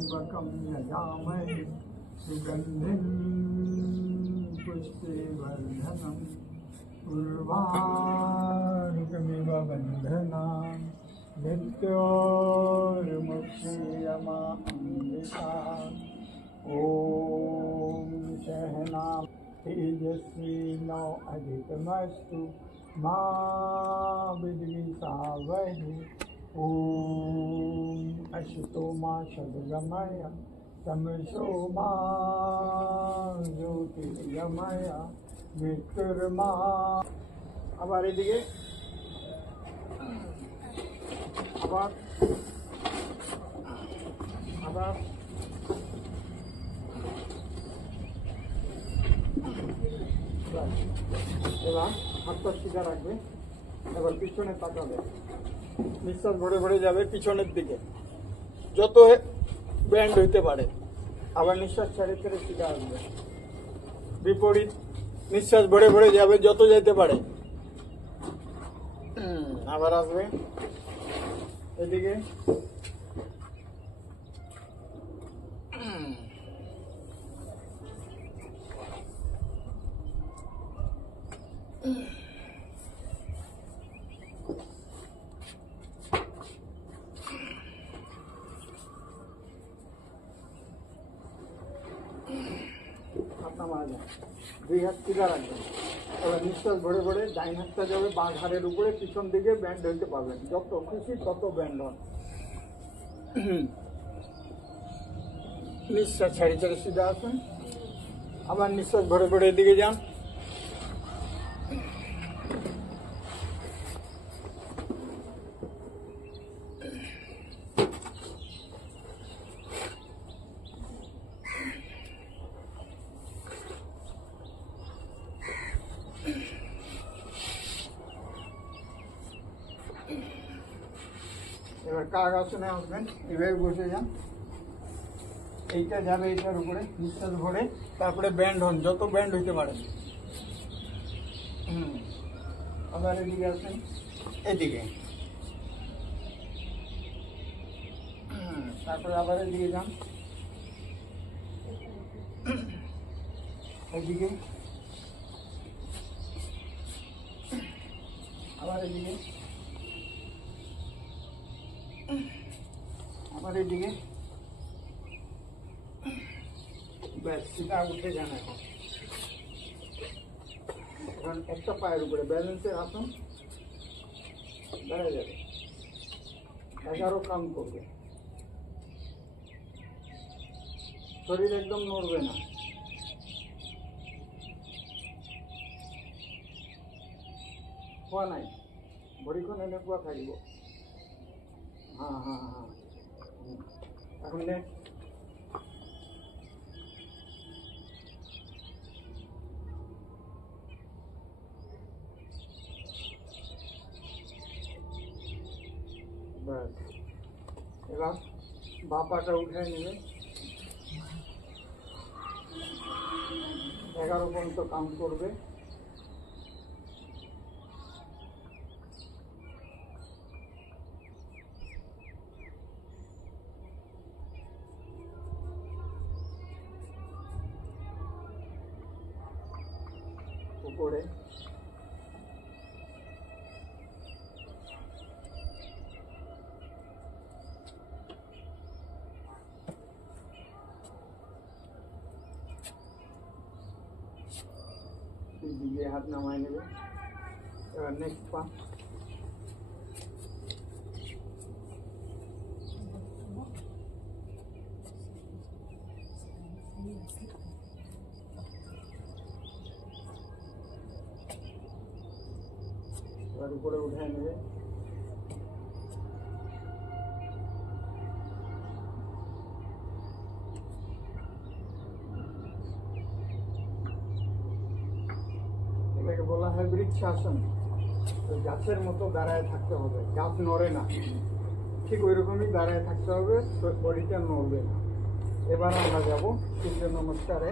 त्र्यंबकं यजामहे सुगन्धिं पुष्टिवर्धनम् उर्वारुकमिव बन्धनान् मृत्योर्मुक्षीयमामृताम्। ॐ सहना तेजस्विनो अधिकमस्तु मा विद्विषावहै। ॐ अशुतो मा सद्गमय तमसो मा ज्योतिर्गमय मृत्युर्मा। আবার এদিকে আবার আবার এবার হাতটা সিধা রাখবে। এবার পিছনে তাকাবে, নিঃশ্বাস ভরে ভরে যাবে পিছনের দিকে যত ব্যান্ড হইতে পারে। আবার নিঃশ্বাস ছেড়ে ছেড়ে সিধা আসবে। বিপরীত নিঃশ্বাস ভরে ভরে যাবে যত যেতে পারে। আবার আসবে এদিকে। দুই হাত সিধা রাখবেন। এবার নিঃশ্বাস ভরে ভরে ডাইন হাতটা যাবে বাঁ ঘাড়ের উপরে, পিছন দিকে ব্যান্ড হইতে পারবেন। যত খুশি তত ব্যান্ড হন। নিঃশ্বাস ছেড়ে ছেড়ে সিধা আসুন। আবার নিঃশ্বাস ভরে ভরে এদিকে যান। এবার কাক আসনে আসবেন, এভাবে বসে যান। এইটা যাবে এইটার উপরে, নিঃশ্বাস ভরে তারপরে ব্যান্ড হন যত ব্যান্ড হইতে পারে। আবার এদিকে আসেন, এদিকে, তারপরে আবার এদিকে যান, এদিকে, আবার এদিকে, আবার এদিকে। ব্যাস সিধা উঠে যান। এখন একটা পায়ের উপরে ব্যালেন্সে আসুন, দাঁড়ায় যাবে। 11 কাউন্ট করবে, শরীর একদম নড়বে না। খোয়া নাই, ভরিক্ষণ এনে খোয়া থাকবো। হ্যাঁ হ্যাঁ হ্যাঁ। এখন নেক্সট এবার বাঁ পাটা উঠে নেবে। 11 পর্যন্ত কাউন্ট করবে। উপরে দিকে হাত নামায় নেবে। এবার নেক্সট পা, এবার উপরে উঠে নেবে। এটাকে বলা হয় বৃক্ষাসন। গাছের মতো দাঁড়ায় থাকতে হবে, গাছ নড়ে না, ঠিক ওই রকমই দাঁড়ায় থাকতে হবে, বডিটা নড়বে না। এবার আমরা যাব সূর্য নমস্কারে।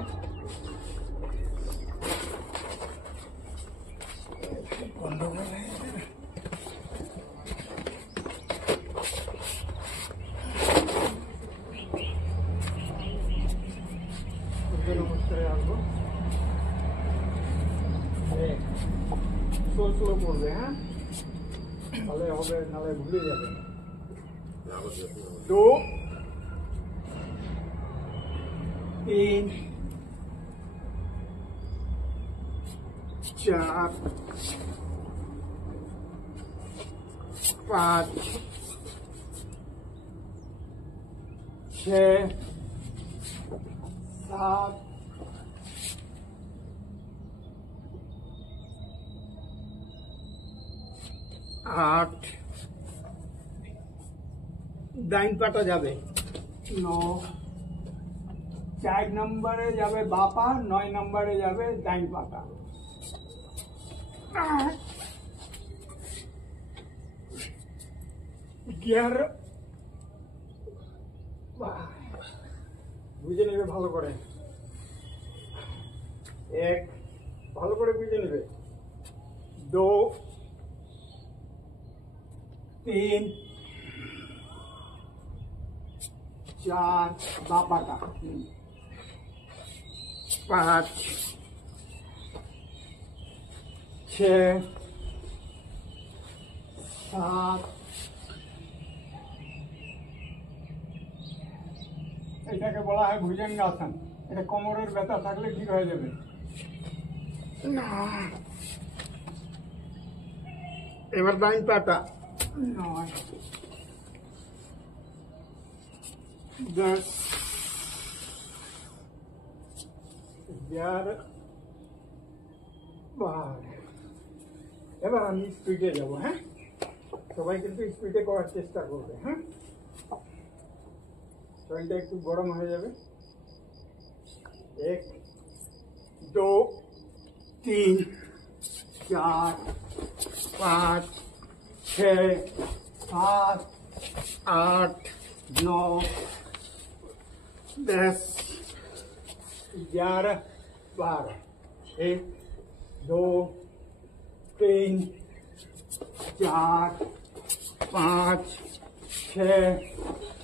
স্লো করবে, হ্যাঁ, তাহলে হবে, নাহলে ভুলে যাবে। 2 3 4 5 6 7 8 ডাইন পাটা যাবে 9, 4 নম্বরে যাবে বাপা, 9 নম্বরে যাবে ডাইন পাটা। 11 বুঝে নেবে ভালো করে, 1 ভালো করে বুঝে নেবে, 2 3 4 বাপাটা, 5 6 7 এটাকে বলা হয় ভুজঙ্গাসন। এটা কোমরের ব্যথা থাকলে ঠিক হয়ে যাবে। এবার ডাইন পাটা 9 10 11 12। এবার আমি স্পিডে যাব, হ্যাঁ, সবাই কিন্তু স্পিডে করার চেষ্টা করবে, হ্যাঁ, শরীরটা একটু গরম হয়ে যাবে। 1 2 3 4 5 6 7 8 9 10 11 12। 1 2 3 4 5 6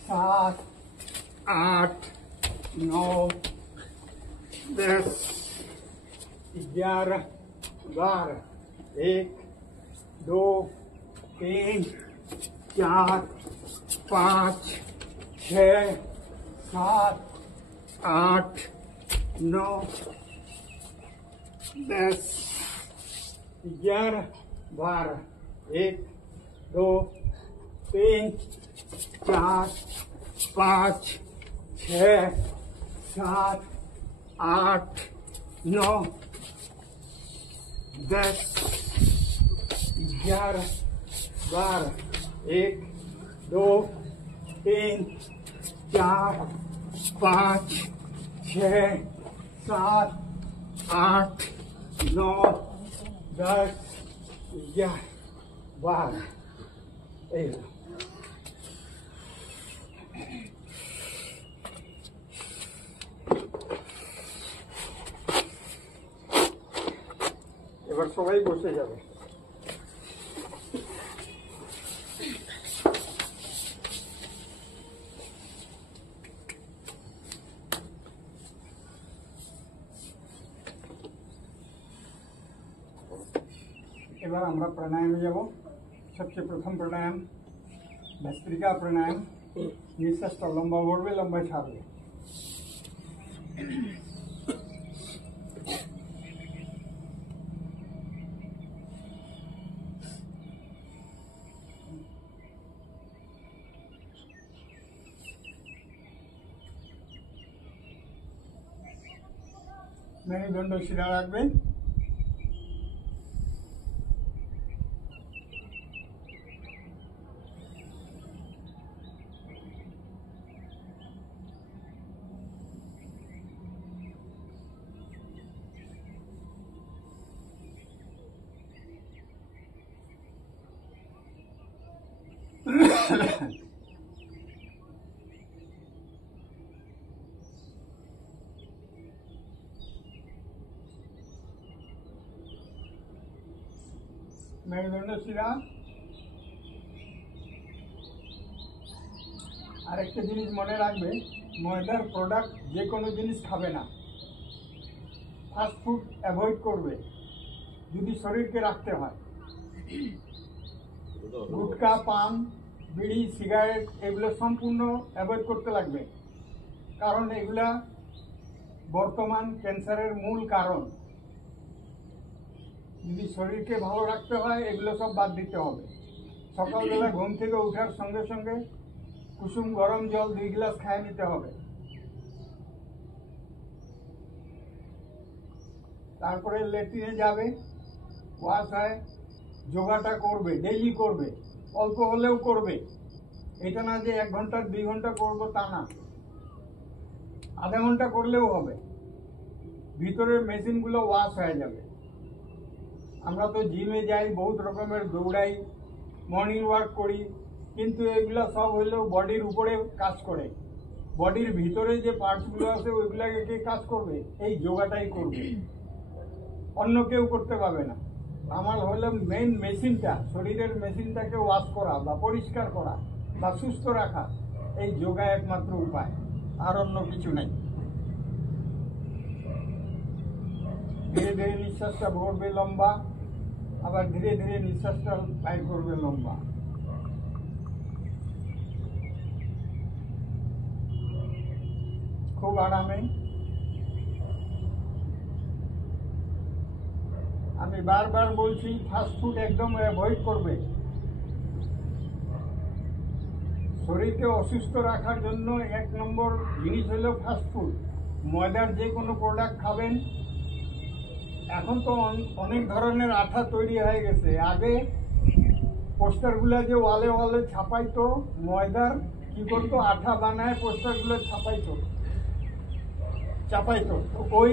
7 8 9 10 11 12। 1 2 3 4 5 6 7 8 9 10 11 12। 1 2 3 4 5 6 7 8 9 10 11 12। 1 2 3 4 5 6 7 8 9 10 11 12। এই এবার সবাই বসে যাবে। এবার আমরা প্রাণায়ামে যাব। সবচেয়ে প্রথম প্রাণায়াম ভস্ত্রিকা প্রাণায়াম। নিঃশ্বাসটা লম্বা ভরবে, লম্বা ছাড়বে। মেরুদণ্ড শিরা রাখবেন। মেরুদণ্ড শিরা। আরেকটা জিনিস মনে রাখবে, ময়দার প্রোডাক্ট যে কোনো জিনিস খাবে না, ফাস্ট ফুড অ্যাভয়েড করবে যদি শরীরকে রাখতে হয়। গুটখা, পান, বিড়ি, সিগারেট এগুলো সম্পূর্ণ অ্যাভয়েড করতে লাগবে, কারণ এগুলা বর্তমান ক্যান্সারের মূল কারণ। যদি শরীরকে ভালো রাখতে হয় এগুলো সব বাদ দিতে হবে। সকালবেলা ঘুম থেকে ওঠার সঙ্গে সঙ্গে কুসুম গরম জল 2 গ্লাস খেয়ে নিতে হবে। তারপরে লেট্রিনে যাবে, ওয়াশ হয়, যোগাটা করবে, ডেইলি করবে, অল্প হলেও করবে। এটা না যে 1 ঘন্টা 2 ঘন্টা করবো তা না, আধা ঘন্টা করলেও হবে। ভিতরের মেশিনগুলো ওয়াশ হয়ে যাবে। আমরা তো জিমে যাই, বহুত রকমের দৌড়াই, মর্নিং ওয়াক করি, কিন্তু এগুলা সব হইলেও বডির উপরে কাজ করে। বডির ভিতরে যে পার্টসগুলো আছে ওইগুলাকে কে কাজ করবে? এই যোগাটাই করবে, অন্য কেউ করতে পারবে না। আমার হলো মেইন মেশিনটা, শরীরের মেশিনটাকে ওয়াশ করা বা পরিষ্কার করা বা সুস্থ রাখা, এই যোগা একমাত্র উপায়, আর অন্য কিছু নাই। ধীরে ধীরে নিঃশ্বাসটা ভরবে লম্বা, আবার ধীরে ধীরে নিঃশ্বাসটা বাইর করবে লম্বা। খুব আরামে। আমি বারবার বলছি, ফাস্ট ফুড একদম অ্যাভয়েড করবে। শরীরকে অসুস্থ রাখার জন্য 1 নম্বর জিনিস হলো ফাস্ট ফুড। ময়দার যে কোনো প্রোডাক্ট খাবেন। এখন তো অনেক ধরনের আঠা তৈরি হয়ে গেছে। আগে পোস্টারগুলো যে ওয়ালে ওয়ালে ছাপাইতো, ময়দার কি করতো, আঠা বানায় পোস্টারগুলো চাপাইতো। তো ওই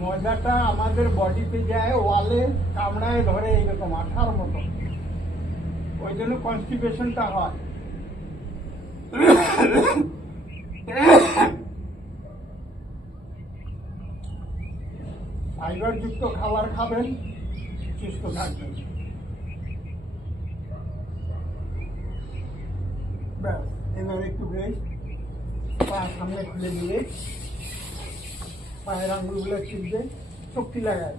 ময়দাটা আমাদের বডিতে যায়, ওয়ালে কামড়ায় ধরে এইরকম আঠার মতো, ওই জন্য কনস্টিপেশনটা হয়। ফাইবারযুক্ত খাবার খাবেন, সুস্থ থাকবেন। ব্যাস, এবার একটু রেস্ট, পা সামনে খুলে দিয়ে পায়ের আঙ্গুলগুলো চিপবে, শক্তি লাগায়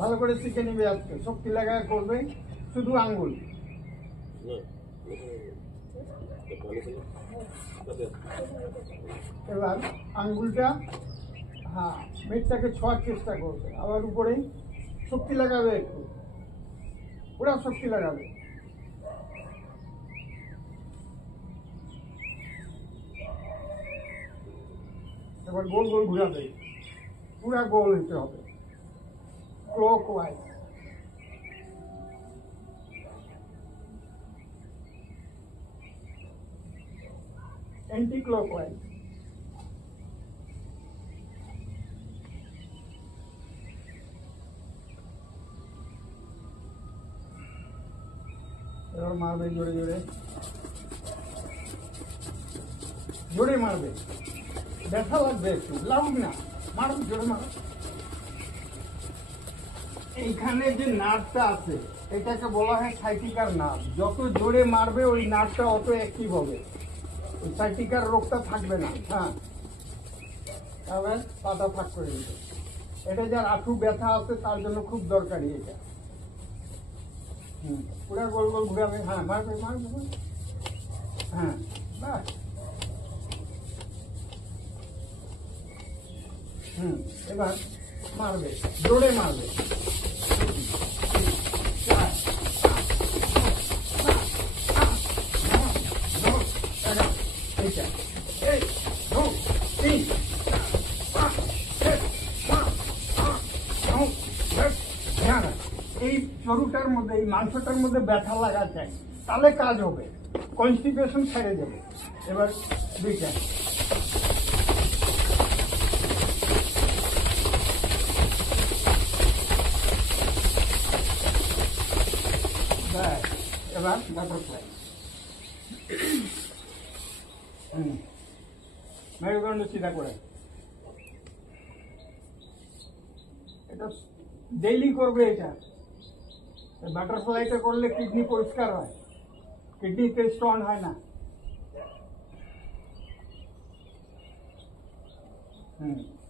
ভালো করে শিখে নিবে। আজকে শক্তি লাগায় করবে, শুধু আঙ্গুল। এবার আঙ্গুলটা, হ্যাঁ, মেটটাকে ছোঁয়ার চেষ্টা করবে, আবার উপরে শক্তি লাগাবে, একটু পুরা শক্তি লাগাবে। এবার গোল গোল ঘুরাবে, পুরা গোল হতে হবে, ক্লকওয়াইজ। Anti clockwise. এবার মারবে জোরে জোরে, জোরে মারবে, ব্যথা লাগবে একটু, লাউড না, মারবে জোরে মারবে। এইখানে যে নার্ভটা আছে এটাকে বলা হয় সাইটিকার নার্ভ। যত জোরে মারবে ওই নার্ভটা অত অ্যাক্টিভ হবে, ওই সাইটিকার রোগটা থাকবে না। হ্যাঁ, তাহলে পাতা ফাঁক করে দিবে। এটা যার আঁঠু ব্যথা আছে তার জন্য খুব দরকারি এটা। পুরা গোল গোল ঘুরাবে, হ্যাঁ মারবে মারবে, হ্যাঁ বাস। এবার মারবে, জোরে মারবে। এই চরুটার মধ্যে, এই মাংসটার মধ্যে ব্যথা লাগা চাই, তাহলে কাজ হবে, কনস্টিপেশন ছেড়ে যাবে। এবার 2টা এবার বাটারফ্লাই। মেরুদণ্ড সিধা করে, এটা ডেইলি করবে। এটা বাটারফ্লাইটা করলে কিডনি পরিষ্কার হয়, কিডনিতে স্টোন হয় না।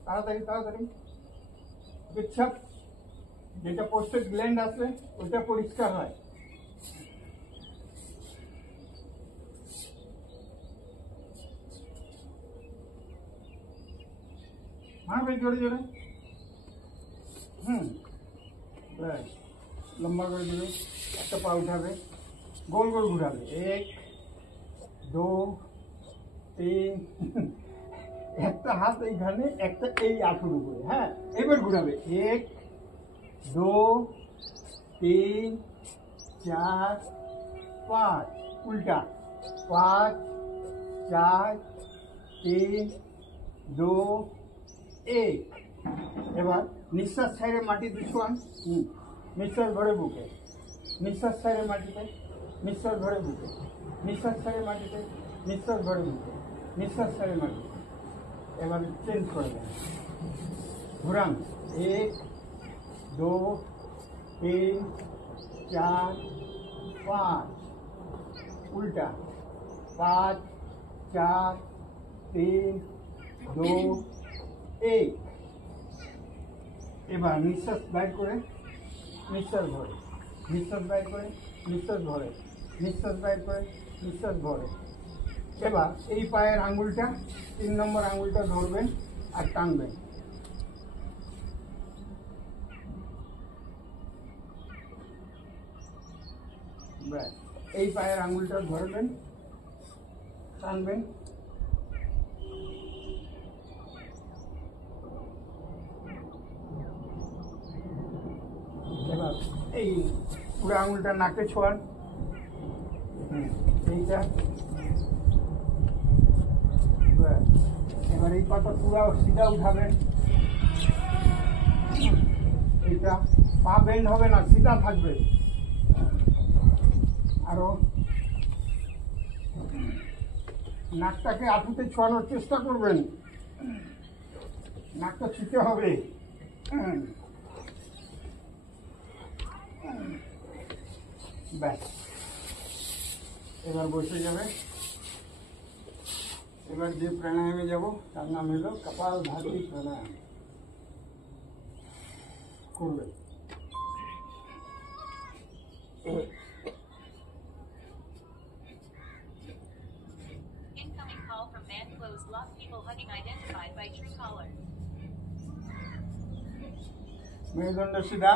তাড়াতাড়ি তাড়াতাড়ি, চুপচাপ যেটা পোস্টেড গ্ল্যান্ড আছে ওইটা পরিষ্কার হয়। ভাই জোরে জোরে, ব্যাস লম্বা করে দেবে, একটা পা উঠাবে, গোল গোল ঘুরাবে, 1 2 3 একটা হাত এইখানে, একটা এই আঁটুর উপরে, হ্যাঁ এবার ঘুরাবে, 1 2 3 4 5, উল্টা 5 4 3 2 1। এবার নিঃশ্বাস ছাড়ে মাটিতে শোয়ান, নিঃশ্বাস ভরে বুকে, নিঃশ্বাস ছাড়ে মাটিতে, নিঃশ্বাস ভরে বুকে, নিঃশ্বাস ছাড়ে মাটিতে, নিঃশ্বাস ভরে বুকে, নিঃশ্বাস ছাড়ে মাটিতে। এবার চেঞ্জ করে দেন, ঘুরান, 1 2 3 4 5, উল্টা 5 4 3 2 1। এবার নিঃশ্বাস বাইর করে নিঃশ্বাস ভরে, নিঃশ্বাস বাইর করে নিঃশ্বাস ভরে, নিঃশ্বাস বাইর করে নিঃশ্বাস ভরে। এবার এই পায়ের আঙ্গুলটা, 3 নম্বর আঙ্গুলটা ধরবেন আর টানবেন, ব্যাস এই পায়ের আঙ্গুলটা ধরবেন, টানবেন, এবার এই পুরো আঙুলটা নাকে ছোঁয়ান, এইটা, এবার এই পাটা পুরো সিধা উঠাবেন, এইটা পা বেন্ড হবে না, সিধা থাকবে, আরো নাকটাকে আঁটুতে ছোঁয়ানোর চেষ্টা করবেন, নাকটা ছুঁতে হবে, ব্যাস এবার বসে যাবে। এবার যে প্রাণায়ামে যাব তার নাম হলো কপালভাতি প্রাণায়াম করবে। Incoming call from man closed lock people hugging identified by Truecaller. মেরুদণ্ড সিধা,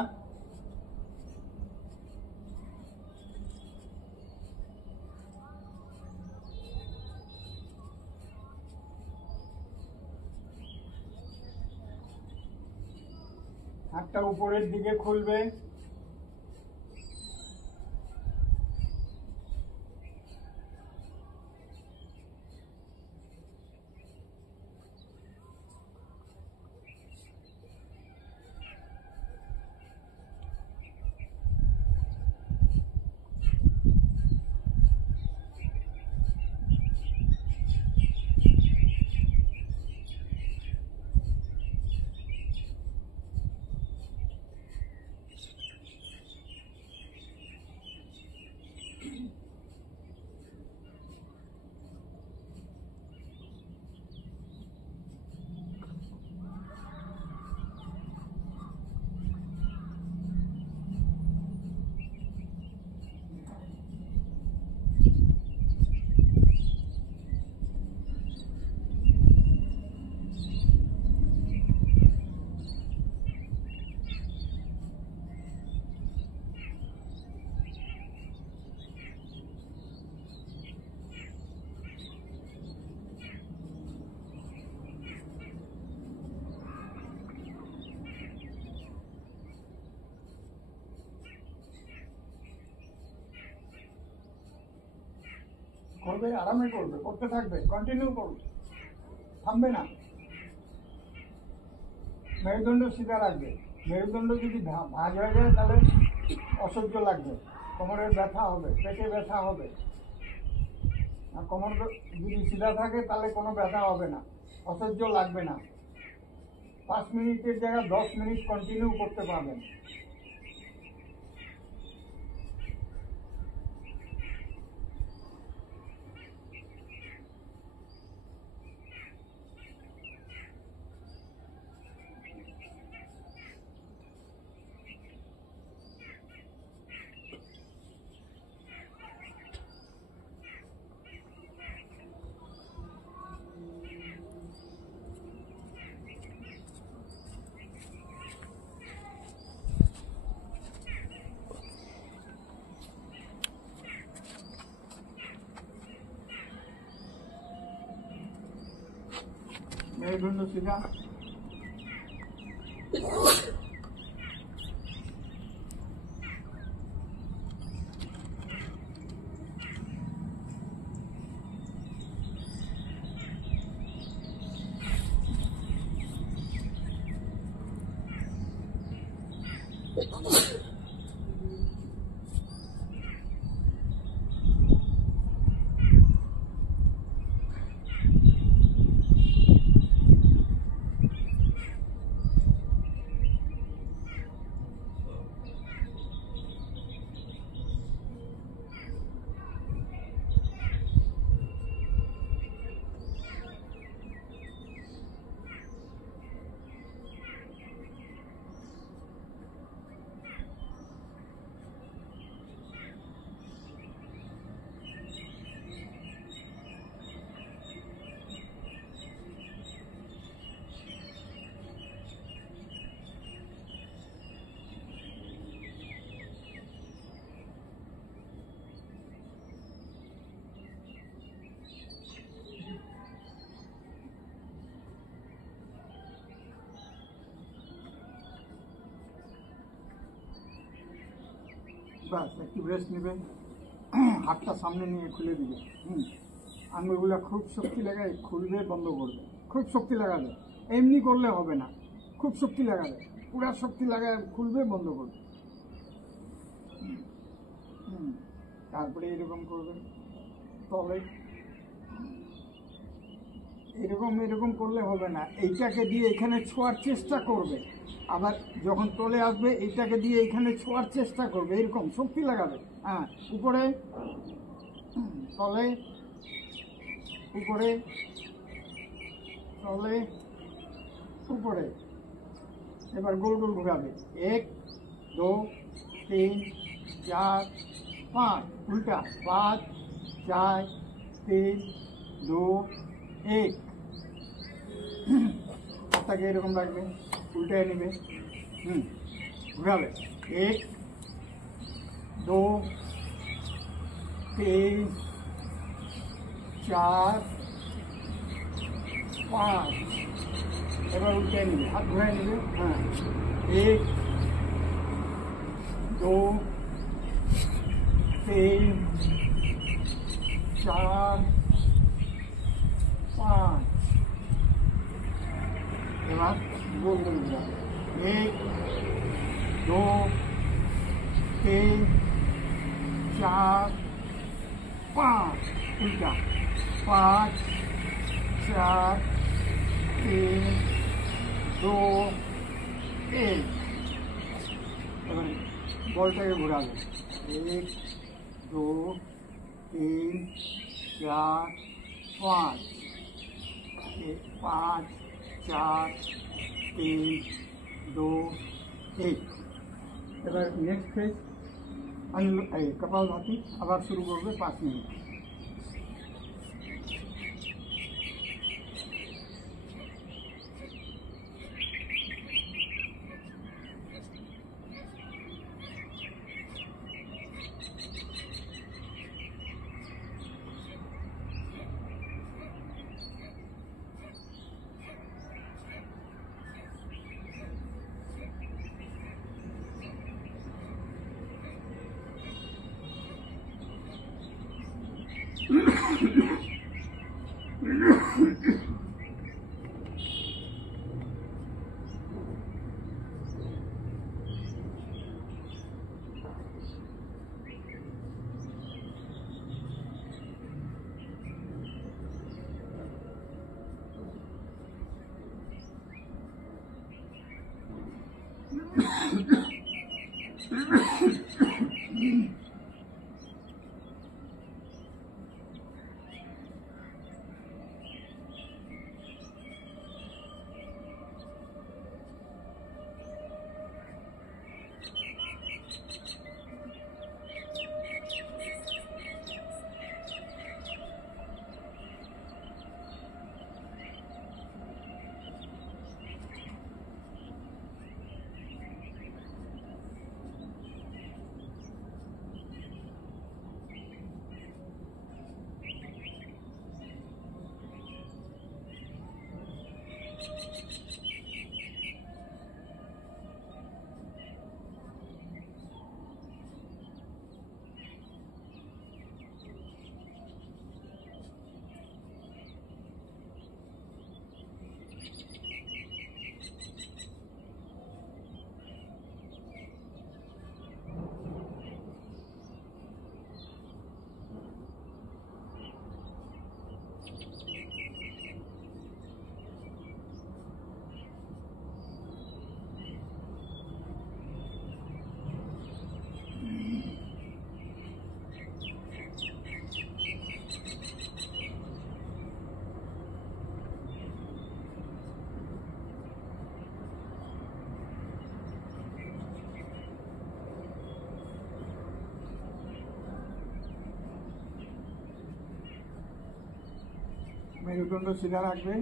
হাতটা উপরের দিকে খুলবে, করবে, আরামে করবে, করতে থাকবে, কন্টিনিউ করবে, থামবে না। মেরুদণ্ড সিধা রাখবে, মেরুদণ্ড যদি ভাঁজ হয়ে যায় তাহলে অসহ্য লাগবে, কোমরের ব্যথা হবে, পেটে ব্যথা হবে, আর কোমর যদি সিধা থাকে তাহলে কোনো ব্যথা হবে না, অসহ্য লাগবে না। 5 মিনিটের জায়গায় 10 মিনিট কন্টিনিউ করতে পারবেন। মেরুদণ্ড সিধা। বাস একটু রেস্ট নেবে, হাতটা সামনে নিয়ে খুলে দিবে। আঙুলগুলো খুব শক্তি লাগায় খুলবে, বন্ধ করবে, খুব শক্তি লাগাবে। এমনি করলে হবে না, খুব শক্তি লাগাবে, পুরা শক্তি লাগায় খুলবে, বন্ধ করবে। তারপরে এরকম করবে তবে, এরকম এরকম করলে হবে না, এইটাকে দিয়ে এখানে ছোঁয়ার চেষ্টা করবে। আবার যখন তলে আসবে এইটাকে দিয়ে এখানে ছোঁয়ার চেষ্টা করবে, এরকম শক্তি লাগাবে। হ্যাঁ, উপরে তলে, উপরে তলে, উপরে। এবার গোল গোল ঘুরাবে, 1 2 3 4 5, উল্টা 5 4 3 2 1। হাতটাকে এরকম রাখবে, উল্টায় নেবে, ঘুরাবে, 1 2 3 4 5। এবার উল্টায় নেবে, হাত ঘুরায় নেবে। হ্যাঁ, 1 2 3 4 5। এবার গোল গোল ঘুরাবে, 1 2 3 4 5, উল্টা 5 4 3 2 1। এবার বলটাকে ঘোরাবে, 1 2 3 4 5, 5 4 3 2 1। এবার নেক্সট ফেজ কপালভাতি আবার শুরু করবে 5 মিনিট। মেরুদণ্ড সিধা রাখবে।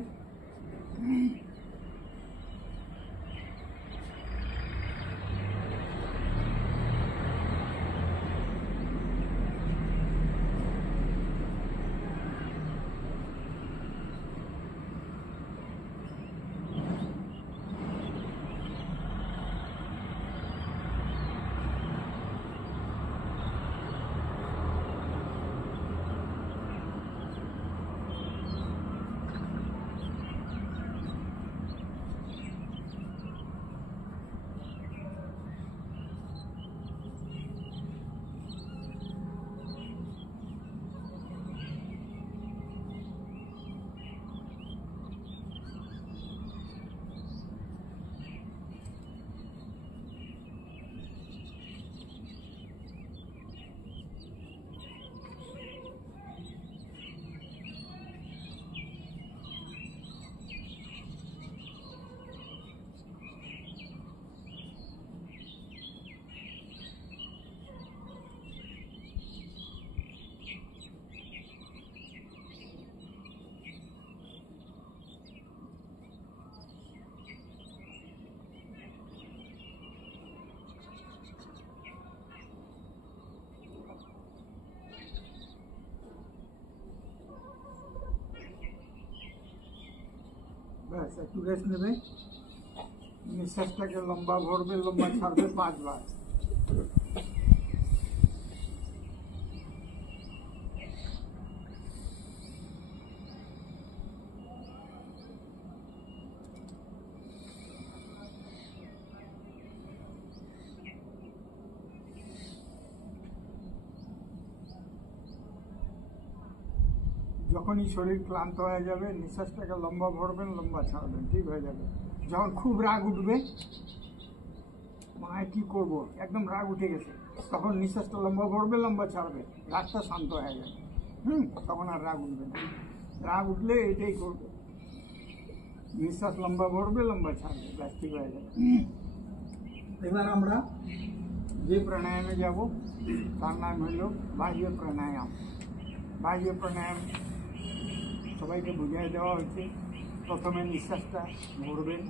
ব্যাস একটু রেস্ট নেবে, নিঃশ্বাসটাকে লম্বা ভরবে, লম্বা ছাড়বে 5 বার। যখনই শরীর ক্লান্ত হয়ে যাবে নিঃশ্বাসটাকে লম্বা ভরবেন, লম্বা ছাড়বেন, ঠিক হয়ে যাবে। যখন খুব রাগ উঠবে, মায় কি করব, একদম রাগ উঠে গেছে, তখন নিঃশ্বাসটা লম্বা ভরবে, লম্বা ছাড়বে, রাগটা শান্ত হয়ে যাবে। তখন আর রাগ উঠবে না। রাগ উঠলে এটাই করবে, নিঃশ্বাস লম্বা ভরবে, লম্বা ছাড়বে, ব্যাস ঠিক হয়ে যাবে। এবার আমরা যে প্রাণায়ামে যাব তার নাম হইল বাহ্য প্রাণায়াম। বাহ্য প্রাণায়াম সবাইকে বুঝিয়ে দেওয়া হয়েছে। প্রথমে নিঃশ্বাসটা ভরবেন,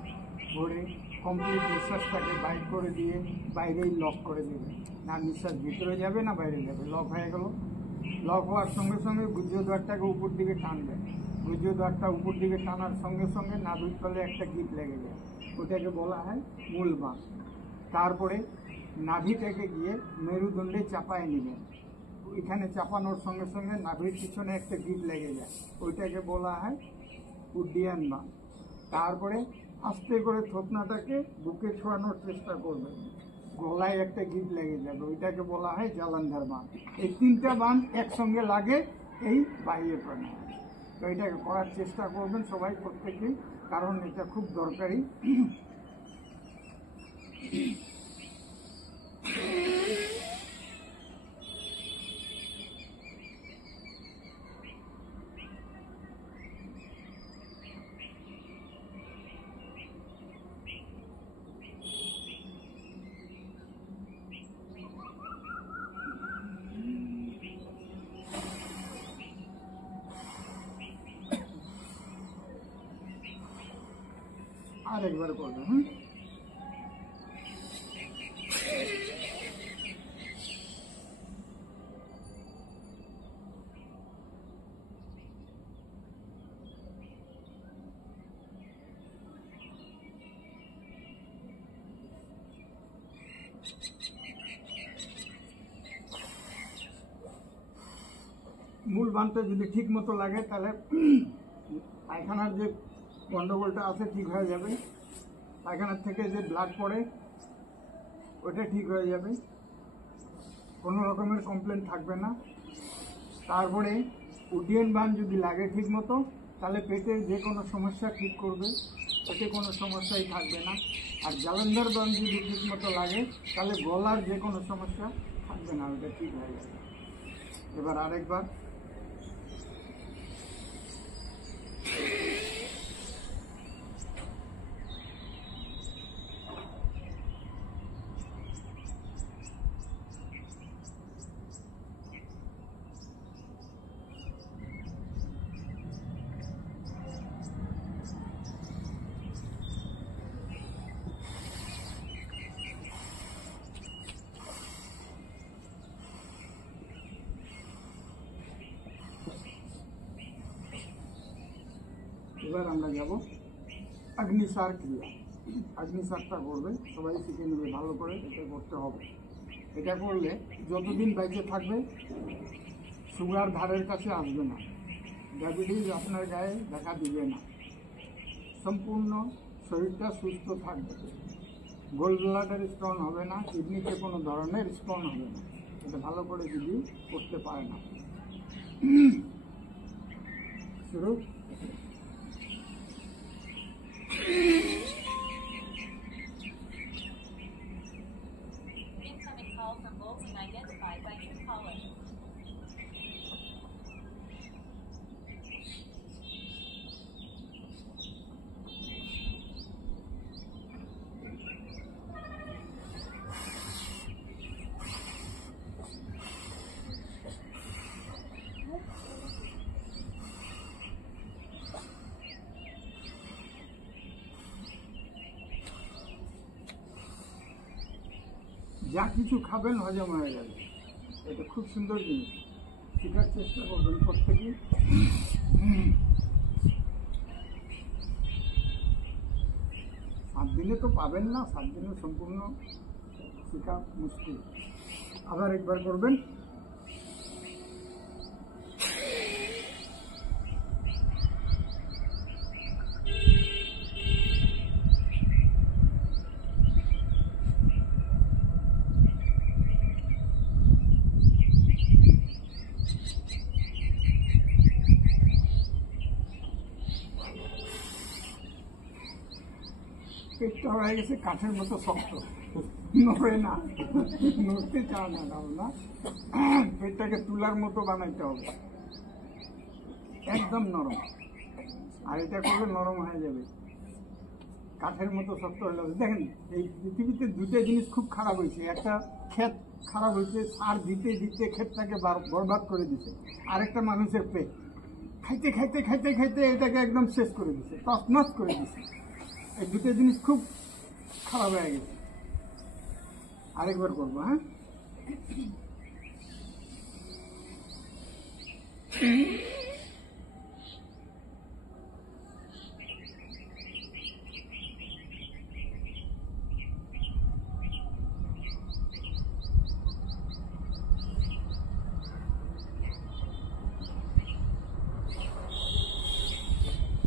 ভরে কমপ্লিট নিঃশ্বাসটাকে বাইর করে দিয়ে বাইরেই লক করে দেবেন। না নিঃশ্বাস ভিতরে যাবে না বাইরে যাবে, লক হয়ে গেল। লক হওয়ার সঙ্গে সঙ্গে গুহ্যদ্বারটাকে উপর দিকে টানবেন। গুহ্যদ্বারটা উপর দিকে টানার সঙ্গে সঙ্গে নাভির তলে একটা গিট লেগে যায়, ওটাকে বলা হয় মূল বাঁক। তারপরে নাভি থেকে গিয়ে মেরুদণ্ডে চাপায় নেবেন। এখানে চাপানোর সঙ্গে সঙ্গে নাভির পিছনে একটা গিট লেগে যায়, ওইটাকে বলা হয় উড্ডিয়ান বাঁক। তারপরে আস্তে করে থতনাটাকে বুকে ছোঁয়ানোর চেষ্টা করবেন, গলায় একটা গিট লেগে যাবে, ওইটাকে বলা হয় জালান্ধার বাঁক। এই 3টা বাঁক একসঙ্গে লাগে এই বাহ্য প্রাণায়াম। তো এটাকে করার চেষ্টা করবেন সবাই, প্রত্যেকেই, কারণ এটা খুব দরকারি। আর একবার করবেন। মূল বানতে যদি ঠিক মতো লাগে তাহলে পায়খানার যে গন্ডগোলটা আছে ঠিক হয়ে যাবে, পায়খানার থেকে যে ব্লাড পড়ে ওটা ঠিক হয়ে যাবে, কোনো রকমের কমপ্লেন থাকবে না। তারপরে উডিয়ান বান যদি লাগে ঠিক মতো তাহলে পেটের যে কোনো সমস্যা ঠিক করবে, পেটে কোনো সমস্যাই থাকবে না। আর জালন্ধর বান যদি ঠিক মতো লাগে তাহলে গলার যে কোনো সমস্যা থাকবে না, ওটা ঠিক হয়ে যাবে। এবার আরেকবার এবার আমরা যাব অগ্নিসার ক্রিয়া। অগ্নিসারটা করবে, সবাই শিখে নেবে ভালো করে, এটা করতে হবে। এটা করলে যতদিন বেঁচে থাকবে সুগার ধারের কাছে আসবে না, ডায়াবেটিস আপনার গায়ে দেখা দিবে না, সম্পূর্ণ শরীরটা সুস্থ থাকবে, গোল্ড ব্লাডার স্টোন হবে না, কিডনিতে কোনো ধরনের স্টোন হবে না। এটা ভালো করে যদি করতে পারে না। শুরু। Incoming call from Bolton identified by Truecaller. যা কিছু খাবেন হজম হয়ে যাবে, এটা খুব সুন্দর জিনিস, শেখার চেষ্টা করবেন প্রত্যেকেই। 7 দিনে তো পাবেন না, 7 দিনে সম্পূর্ণ শেখা মুশকিল। আবার একবার করবেন। পেটটা হয়ে গেছে কাঠের মতো শক্ত, নড়ে না, নড়তে চায় না, না, পেটটাকে তুলার মতো বানাইতে হবে, একদম নরম। আর এটা করলে নরম হয়ে যাবে, কাঠের মতো শক্ত হয়ে যাবে। দেখেন এই পৃথিবীতে দুটো জিনিস খুব খারাপ হয়েছে, একটা ক্ষেত খারাপ হয়েছে, সার দিতে দিতে ক্ষেতটাকে বরবাদ করে দিছে, আরেকটা মানুষের পেট খাইতে খাইতে খাইতে খাইতে এটাকে একদম শেষ করে দিছে, তছনছ করে দিছে। এই দুটো জিনিস খুব খারাপ হয়ে গেছে। আরেকবার করবো, হ্যাঁ।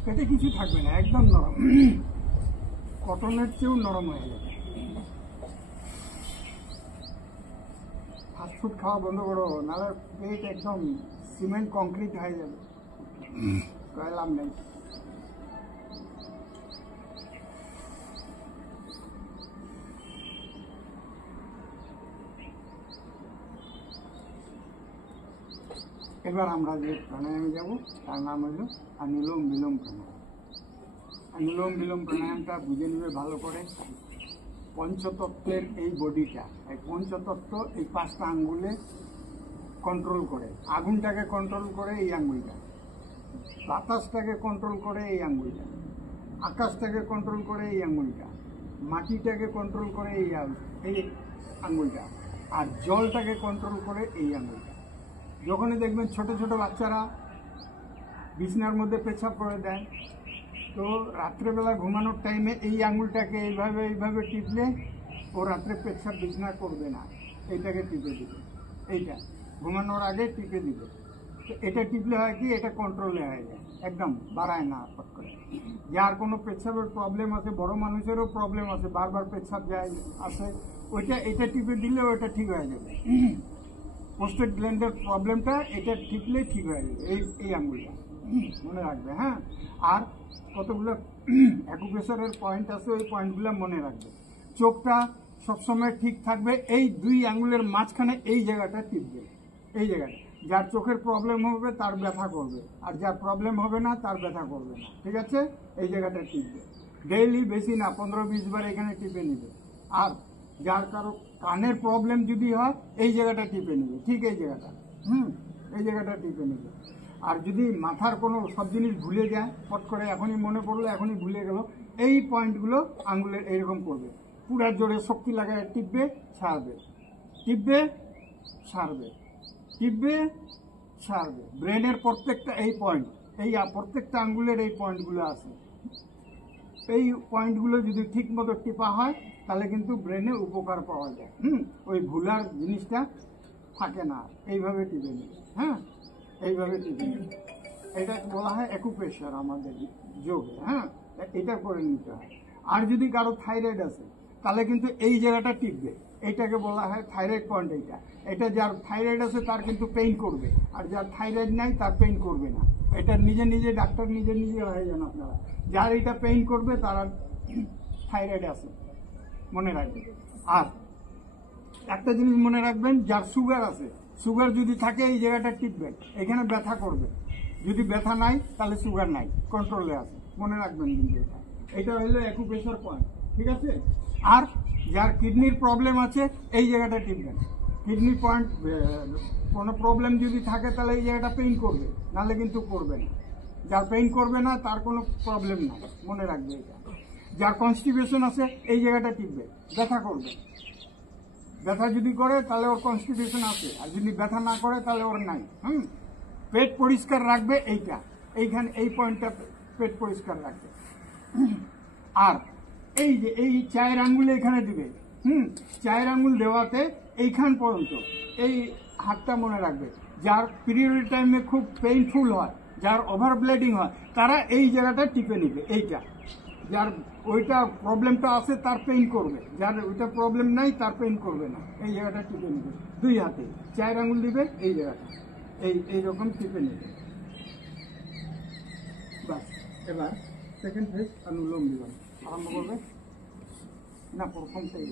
পেটে কিছু থাকবে না, একদম নরম, কটনের চেয়েও নরম হয়ে যাবে। ফাস্টফুড খাওয়া বন্ধ করো, নাহলে পেট একদম সিমেন্ট কংক্রিট হয়ে যাবে, লাভ নেই। এবার আমরা যে প্রাণায়ামে যাব তার নাম হইল অনুলোম বিলোম প্রাণায়াম। অনুলোম বিলোম প্রাণায়ামটা বুঝে নেবে ভালো করে। পঞ্চতত্ত্বের এই বডিটা, এই পঞ্চতত্ত্ব এই 5টা আঙ্গুলে কন্ট্রোল করে, আগুনটাকে কন্ট্রোল করে এই আঙ্গুলটা, বাতাসটাকে কন্ট্রোল করে এই আঙ্গুলটা, আকাশটাকে কন্ট্রোল করে এই আঙ্গুলটা, মাটিটাকে কন্ট্রোল করে এই আঙ্গুলটা, আর জলটাকে কন্ট্রোল করে এই আঙ্গুলটা। যখনই দেখবেন ছোট ছোট বাচ্চারা বিছনার মধ্যে পেছাব করে দেয়, তো রাত্রেবেলা ঘুমানোর টাইমে এই আঙুলটাকে এইভাবে এইভাবে টিপলে ও রাত্রে পেছাব বিছনা করবে না, এইটাকে টিপে দিবে, এইটা ঘুমানোর আগে টিপে দিবে। এটা টিপলে হয় কি, এটা কন্ট্রোলে হয়ে যায়, একদম বাড়ায় না ফট করে। যার কোনো পেচ্ছাপের প্রবলেম আছে, বড় মানুষেরও প্রবলেম আছে, বারবার পেচ্ছাপ যায় আসে, ওইটা এটা টিপে দিলে ওটা ঠিক হয়ে যাবে। পোস্টেড গ্ল্যান্ডের প্রবলেমটা এটা টিপলে ঠিক হয়ে যাবে, এই আঙুলটা মনে রাখবে। হ্যাঁ, আর কতগুলো অ্যাকুপ্রেশারের পয়েন্ট আছে, ওই পয়েন্টগুলো মনে রাখবে। চোখটা সবসময় ঠিক থাকবে, এই দুই আঙুলের মাঝখানে এই জায়গাটা টিপবে, এই জায়গাটা। যার চোখের প্রবলেম হবে তার ব্যথা করবে, আর যার প্রবলেম হবে না তার ব্যথা করবে না, ঠিক আছে? এই জায়গাটা টিপবে ডেইলি, বেশি না, 15-20 বার এখানে টিপে নিবে। আর যার কারো কানের প্রবলেম যদি হয়, এই জায়গাটা টিপে নিবে, ঠিক এই জায়গাটা, এই জায়গাটা টিপে নিবে। আর যদি মাথার কোনো সব জিনিস ভুলে যায়, ফট করে এখনই মনে পড়লো, এখনই ভুলে গেল, এই পয়েন্টগুলো আঙুলের এইরকম করবে, পুরা জোরে শক্তি লাগায় টিপবে, ছাড়বে, টিপবে, ছাড়বে, টিপবে, ছাড়বে। ব্রেনের প্রত্যেকটা এই পয়েন্ট, এই প্রত্যেকটা আঙ্গুলের এই পয়েন্টগুলো আছে, এই পয়েন্টগুলো যদি ঠিক মতো টিপা হয় তাহলে কিন্তু ব্রেনে উপকার পাওয়া যায়। ওই ভুলার জিনিসটা থাকে না, এইভাবে টিপে নেবে। হ্যাঁ, এইভাবে টিপে নেবে, এটা বলা হয় অ্যাকুপ্রেশার আমাদের যোগে। হ্যাঁ, এটা করে নিতে হয়। আর যদি কারো থাইরয়েড আছে তাহলে কিন্তু এই জায়গাটা টিপবে, এইটাকে বলা হয় থাইরয়েড পয়েন্ট। এটা যার থাইরয়েড আছে তার কিন্তু পেইন করবে, আর যার থাইরয়েড নাই তার পেইন করবে না। এটা নিজে নিজে ডাক্তার নিজে নিজে হয়ে যান আপনারা। যার এটা পেইন করবে তার থাইরয়েড আছে, মনে রাখবেন। আর একটা জিনিস মনে রাখবেন, যার সুগার আছে, সুগার যদি থাকে এই জায়গাটা টিপবেন, এখানে ব্যথা করবে। যদি ব্যথা নাই তাহলে সুগার নাই, কন্ট্রোলে আছে, মনে রাখবেন। কিন্তু এটা হলো অ্যাকুপ্রেশার পয়েন্ট, ঠিক আছে? আর যার কিডনির প্রবলেম আছে এই জায়গাটা টিপবেন। কিডনি পয়েন্ট কোনো প্রবলেম যদি থাকে তাহলে এই জায়গাটা পেইন করবে, নাহলে কিন্তু করবে না। যার পেইন করবে না তার কোনো প্রবলেম নাই, মনে রাখবে এটা। যার কনস্টিপেশন আছে এই জায়গাটা টিপবে, ব্যথা করবে। ব্যথা যদি করে তাহলে ওর কনস্টিপেশন আছে, আর যদি ব্যথা না করে তাহলে ওর নাই। পেট পরিষ্কার রাখবে, এইখানে এই পয়েন্টটা পেট পরিষ্কার রাখবে। আর এই যে এই 4 আঙ্গুলে এখানে দিবে, 4 আঙ্গুল দেওয়াতে এইখান পর্যন্ত এই হাতটা মনে রাখবে। যার পিরিয়ড টাইমে খুব পেইনফুল হয়, যার ওভার ব্লিডিং হয়, তারা এই জায়গাটা টিপে নিবে, এইটা। যার ওইটা প্রবলেমটা আছে তার পেইন করবে, যার ওইটা প্রবলেম নাই তার পেইন করবে না, এই জায়গাটা টিপে নিবে। 2 হাতে 4 আঙ্গুল দিবে, এই জায়গাটা এইরকম টিপে নিবে। বাস, এবার সেকেন্ড ফেজ অনুলোম বিলোম আরম্ভ করবে না, প্রথমটাই।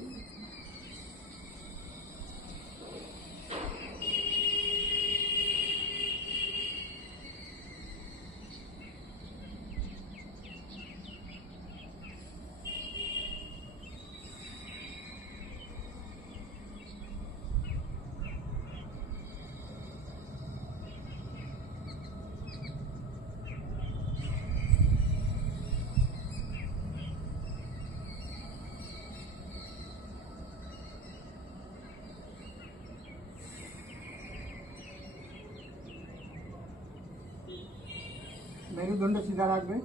মেরুদণ্ড সিধা রাখবে।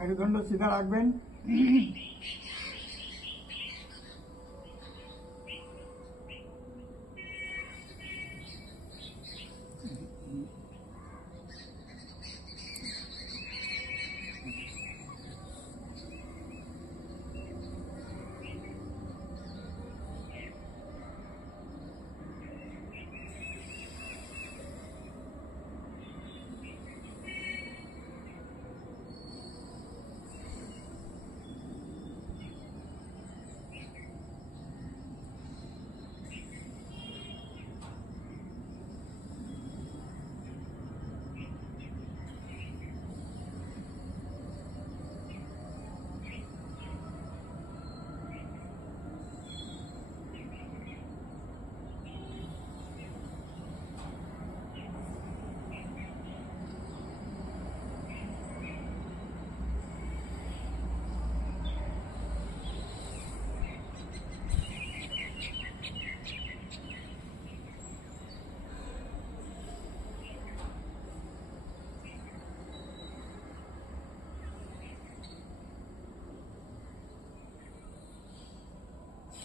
মেরুদণ্ড সিধা রাখবেন।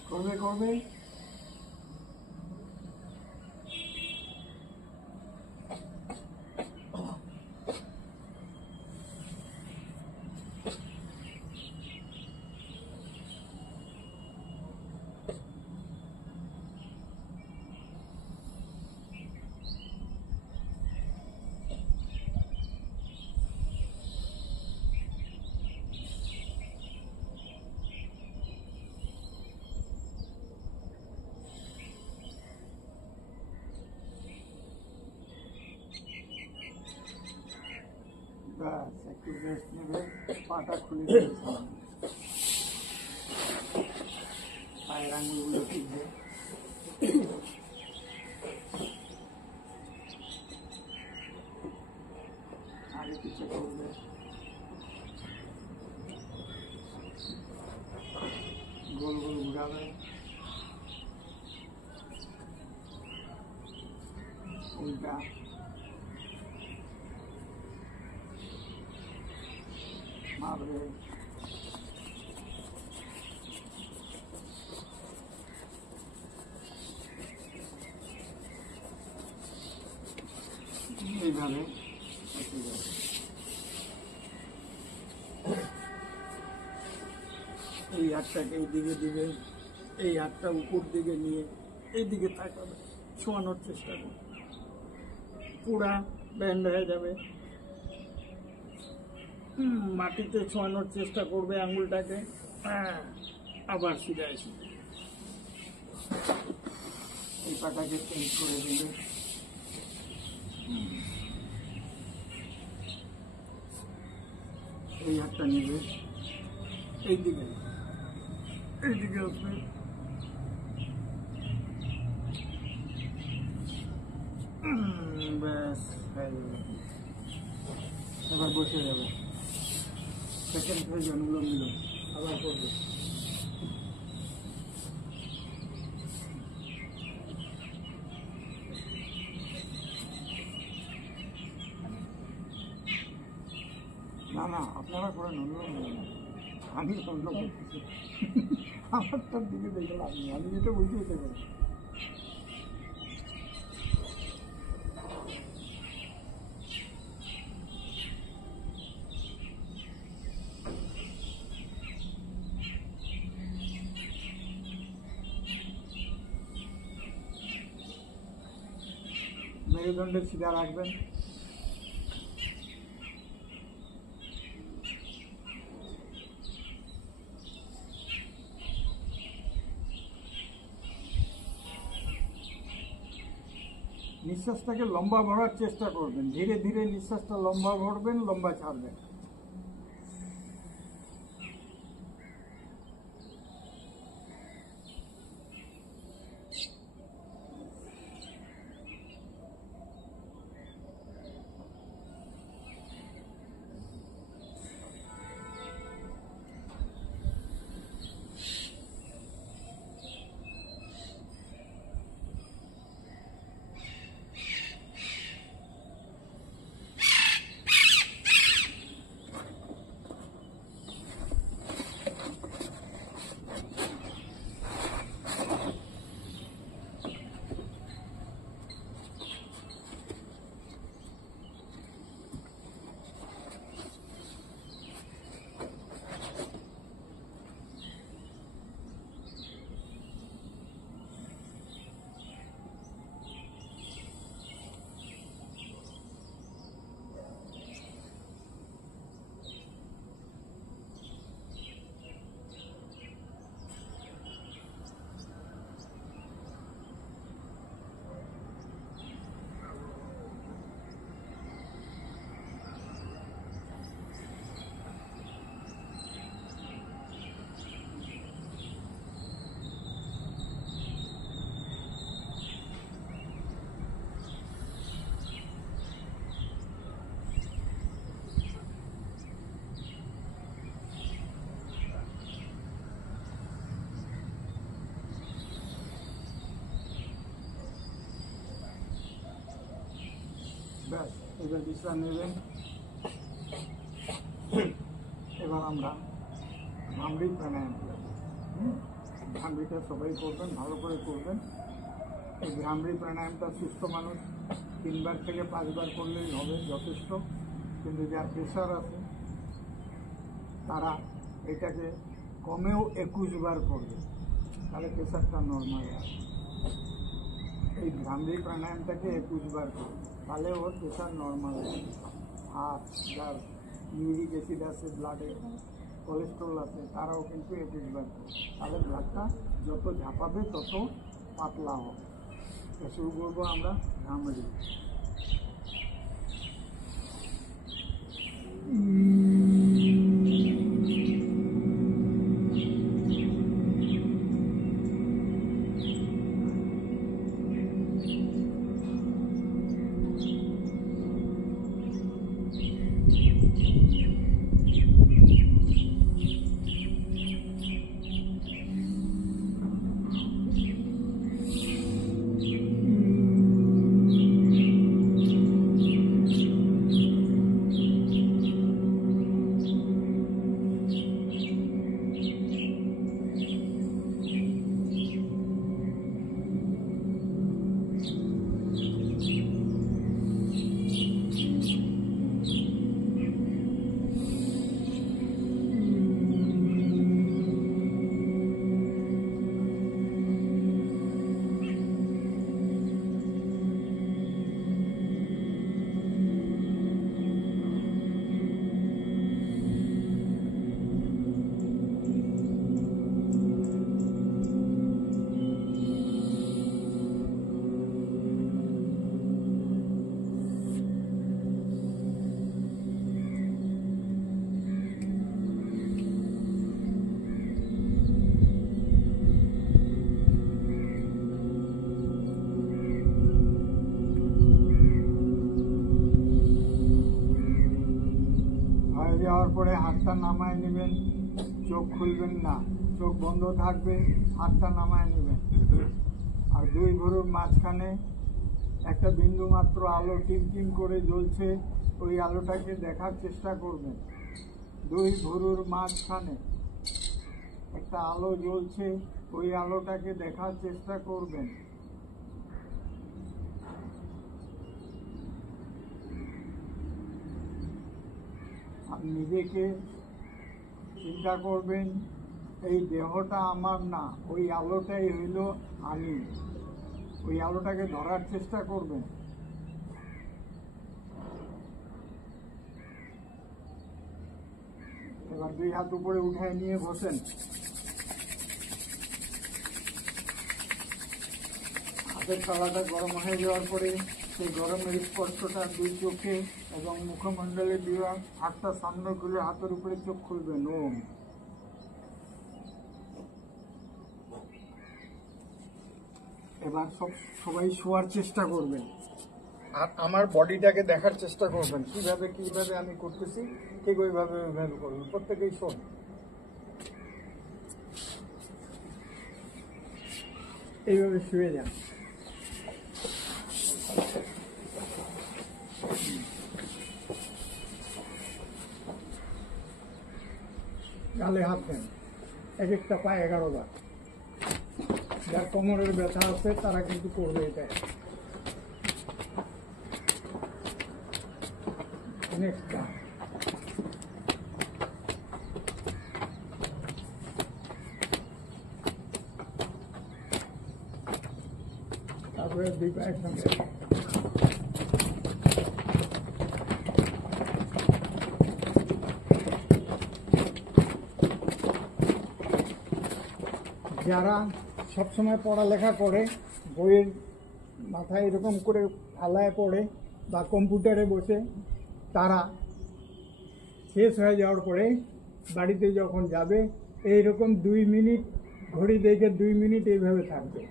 করবে করবে। ব্যাস একটু রেস্ট নেবে, পাটা খুলে দিয়েছে, পায়ের আঙুলগুলো টিপবে। আগে পিছিয়ে করবে, গোল গোল ঘুরাবে, উল্টা মারবে, এইভাবে এই হাতটাকে এই দিকে দিবে, এই হাতটা উপর দিকে নিয়ে এই দিকে তাকাবে, ছোঁয়ানোর চেষ্টা করবে, পুরা ব্যান্ড হয়ে যাবে। মাটিতে ছোঁয়ানোর চেষ্টা করবে আঙুলটাকে, হ্যাঁ, আবার সিধা এসে এই পাটাকে চেঞ্জ করে দিবে। এই হাতটা নেবে, এইদিকে এইদিকে আসবে, ব্যাস হয়ে যাবে। এবার বসে যাবে, সেকেন্ড ফেজ অনুলোম বিলোম আবার করবে। না না, আপনারা করেন অনুলোম বিলোম, আমি অন্য করতেছি। আমারটার দিকে দেখলাম, আমি যেটা বুঝতে পেতে পারি। মেরুদণ্ডের সিধা রাখবেন। নিঃশ্বাসটাকে লম্বা ভরার চেষ্টা করবেন, ধীরে ধীরে নিঃশ্বাসটা লম্বা ভরবেন, লম্বা ছাড়বেন। ব্যাস, এবার বিশ্রাম নেবেন। এবার আমরা ভ্রামরী প্রাণায়াম করব। ভ্রামরীটা সবাই করবেন, ভালো করে করবেন। এই ভ্রামরী প্রাণায়ামটা সুস্থ মানুষ 3 থেকে 5 বার করলেই হবে, যথেষ্ট। কিন্তু যার প্রেশার আছে তারা এটাকে কমেও 21 বার করবে, তাহলে প্রেশারটা নর্মাল আসবে। এই ভ্রামরী প্রাণায়ামটাকে 21 বার করবে, তাহলে ওর প্রেশার নর্মাল আসবে। আর যার ইউরিক অ্যাসিড আছে, ব্লাডে কোলেস্ট্রল আছে, তারাও কিন্তু 21 বার করবে, তাহলে ব্লাডটা যত ঝাঁপাবে তত পাতলা হবে। তো শুরু করবো আমরা ভ্রামরী। যাওয়ার পরে হাতটা নামায় নেবেন, চোখ খুলবেন না, চোখ বন্ধ থাকবে, হাতটা নামায় নেবেন। আর 2 ভুরুর মাঝখানে একটা বিন্দু মাত্র আলো টিমটিম করে জ্বলছে, ওই আলোটাকে দেখার চেষ্টা করবেন। 2 ভুরুর মাঝখানে একটা আলো জ্বলছে, ওই আলোটাকে দেখার চেষ্টা করবেন। আপনি নিজেকে চিন্তা করবেন, এই দেহটা আমার না, ওই আলোটাই হইল আমি। ওই আলোটাকে ধরার চেষ্টা করবেন। এবার 2 হাত উপরে উঠায় নিয়ে বসেন। হাতের তালাটা গরম হয়ে যাওয়ার পরে সেই গরমের স্পর্শটা 2 চোখে এবং মুখমণ্ডলে দিয়ে হাতটা সামনে খুলে হাতের উপরে চোখ খুলবেন। ওম। এবার সবাই শোয়ার চেষ্টা করবেন আর আমার বডিটাকে দেখার চেষ্টা করবেন, কিভাবে আমি করতেছি, ঠিক ওইভাবে করবেন। প্রত্যেকেই শোন। এইভাবে শুয়ে যান। গালে হাত দেন, এক একটা পায়ে 11 বার। যার কোমরের ব্যথা আছে তারা কিন্তু করবে এটা। নেক্সট তারপরে 2 পায়ের সঙ্গে যারা সবসময় পড়ালেখা করে, বইয়ের মাথায় এরকম করে ফালায় পড়ে বা কম্পিউটারে বসে, তারা শেষ হয়ে যাওয়ার পরে বাড়িতে যখন যাবে এইরকম 2 মিনিট ঘড়ি দেখে 2 মিনিট এইভাবে থাকবে,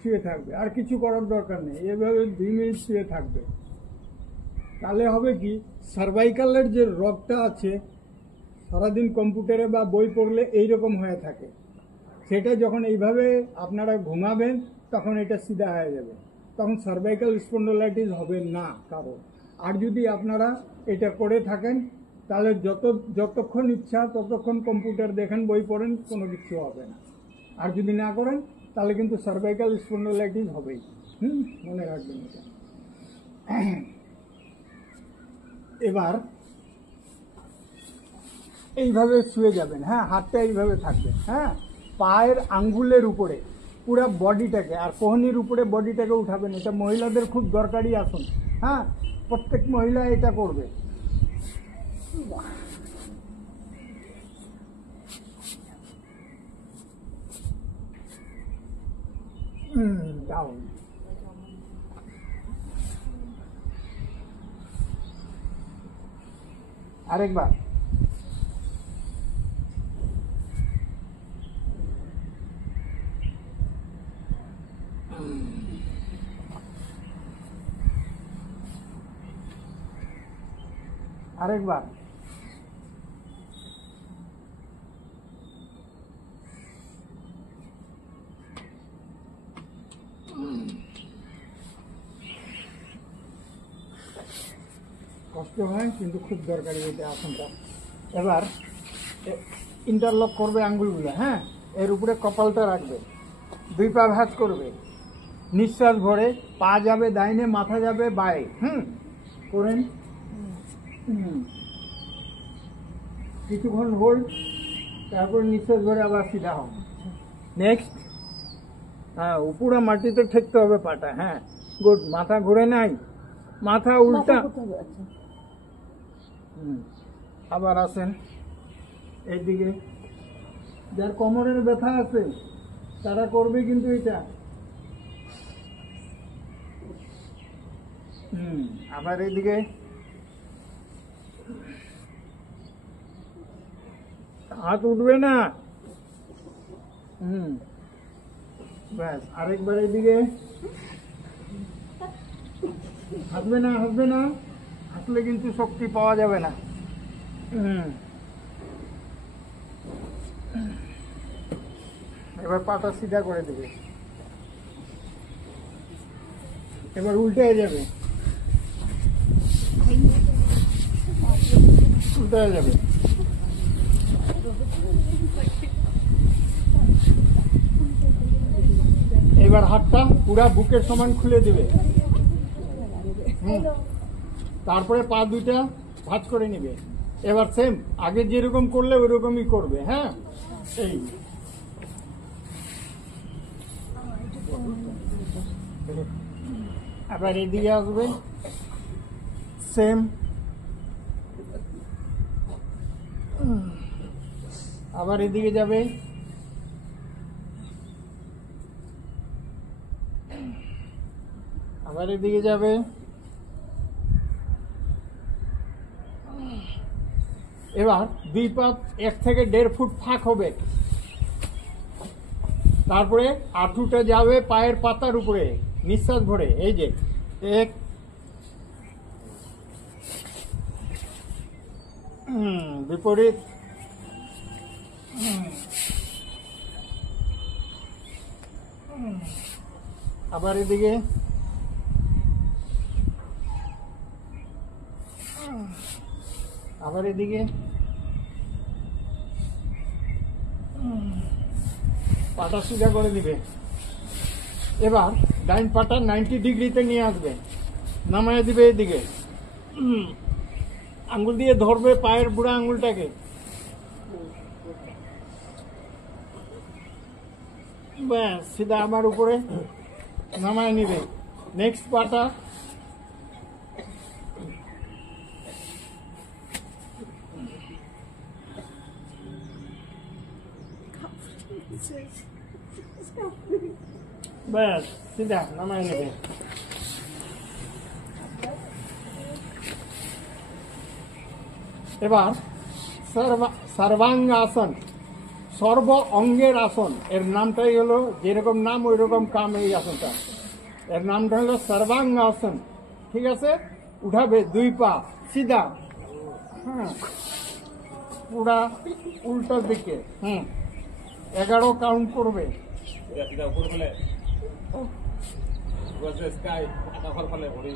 শুয়ে থাকবে। আর কিছু করার দরকার নেই, এইভাবে 2 মিনিট শুয়ে থাকবে। তাহলে হবে কি, সার্ভাইকালের যে রগটা আছে সারাদিন কম্পিউটারে বা বই পড়লে এইরকম হয়ে থাকে, সেটা যখন এইভাবে আপনারা ঘুমাবেন তখন এটা সিধা হয়ে যাবে। তখন সার্ভাইকাল স্পন্ডোলাইটিস হবে না কারো। আর যদি আপনারা এটা করে থাকেন তাহলে যতক্ষণ ইচ্ছা ততক্ষণ কম্পিউটার দেখেন, বই পড়েন, কোনো কিছু হবে না। আর যদি না করেন তাহলে কিন্তু সার্ভাইকাল স্পন্ডোলাইটিস হবেই। মনে রাখবেন এটা। এবার এইভাবে শুয়ে যাবেন, হ্যাঁ, হাতটা এইভাবে থাকবে, হ্যাঁ, পায়ের আঙ্গুলের উপরে পুরো বডিটাকে, আর কোহনির উপরে বডিটাকে উঠাবেন। এটা মহিলাদের খুব দরকারি আসন, হ্যাঁ, প্রত্যেক মহিলা এটা করবে। ডাউন। আরেকবার। আরেকবার। কষ্ট হয় কিন্তু খুব দরকারি এটা আসনটা। এবার ইন্টারলক করবে আঙ্গুলগুলো, হ্যাঁ, এর উপরে কপালটা রাখবে, 2 পা ভাঁজ করবে, নিঃশ্বাস ভরে পা যাবে ডাইনে, মাথা যাবে বায়ে, করেন। কিছুক্ষণ হোল্ড, তারপর নিঃশ্বাস ভরে আবার সিধা হন। নেক্সট, হ্যাঁ, উপরে মাটিতে ঠেকতে হবে পাটা, হ্যাঁ, গুড। মাথা ঘুরে নাই, মাথা উল্টা। আবার আসেন এইদিকে। যার কোমরের ব্যথা আছে তারা করবে কিন্তু এটা। আবার এইদিকে। হাত উঠবে না। ব্যাস, আরেকবার এইদিকে। হাসবে না, হাসবে না, হাসলে কিন্তু শক্তি পাওয়া যাবে না। এবার পাটা সিধা করে দেবে, এবার উল্টে যাবে, উল্টে যাবে। এবার হাতটা পুরা বুকের সমান খুলে দিবে, তারপরে পা দুইটা ভাঁজ করে নিবে। এবার সেম আগে যেরকম করলে ওইরকমই করবে, হ্যাঁ। এই আবার এদিকে আসবে, সেম। আবার এদিকে যাবে, আবার এদিকে যাবে। এবার 2 পা 1 থেকে 1.5 ফুট ফাঁক হবে, তারপরে হাঁটুটা যাবে পায়ের পাতার উপরে, নিঃশ্বাস ভরে। এই যে 1, বিপরীত, আবার এদিকে, আবার এদিকে। পাটা সিধা করে দিবে। এবার ডাইন পাটা 90 ডিগ্রিতে নিয়ে আসবে, নামায় দিবে এদিকে। আঙ্গুল দিয়ে ধরবে পায়ের বুড়া আঙ্গুলটাকে, ব্যাস, সিধা আমার উপরে নামায় নিবে। নেক্সট পাটা ব্যাস, সিধা নামায় নেবে। এবার সর্বাঙ্গাসন, সর্ব অঙ্গের আসন। এর নামটাই হলো, যেরকম নাম ওই রকম কাম এই আসনটা। এর নামটা হলো সর্বাঙ্গাসন, ঠিক আছে। উঠাবে 2 পা সিধা, হ্যাঁ, পুরা উল্টার দিকে, 11 কাউন্ট করবে। versus sky cover ফলে ভরি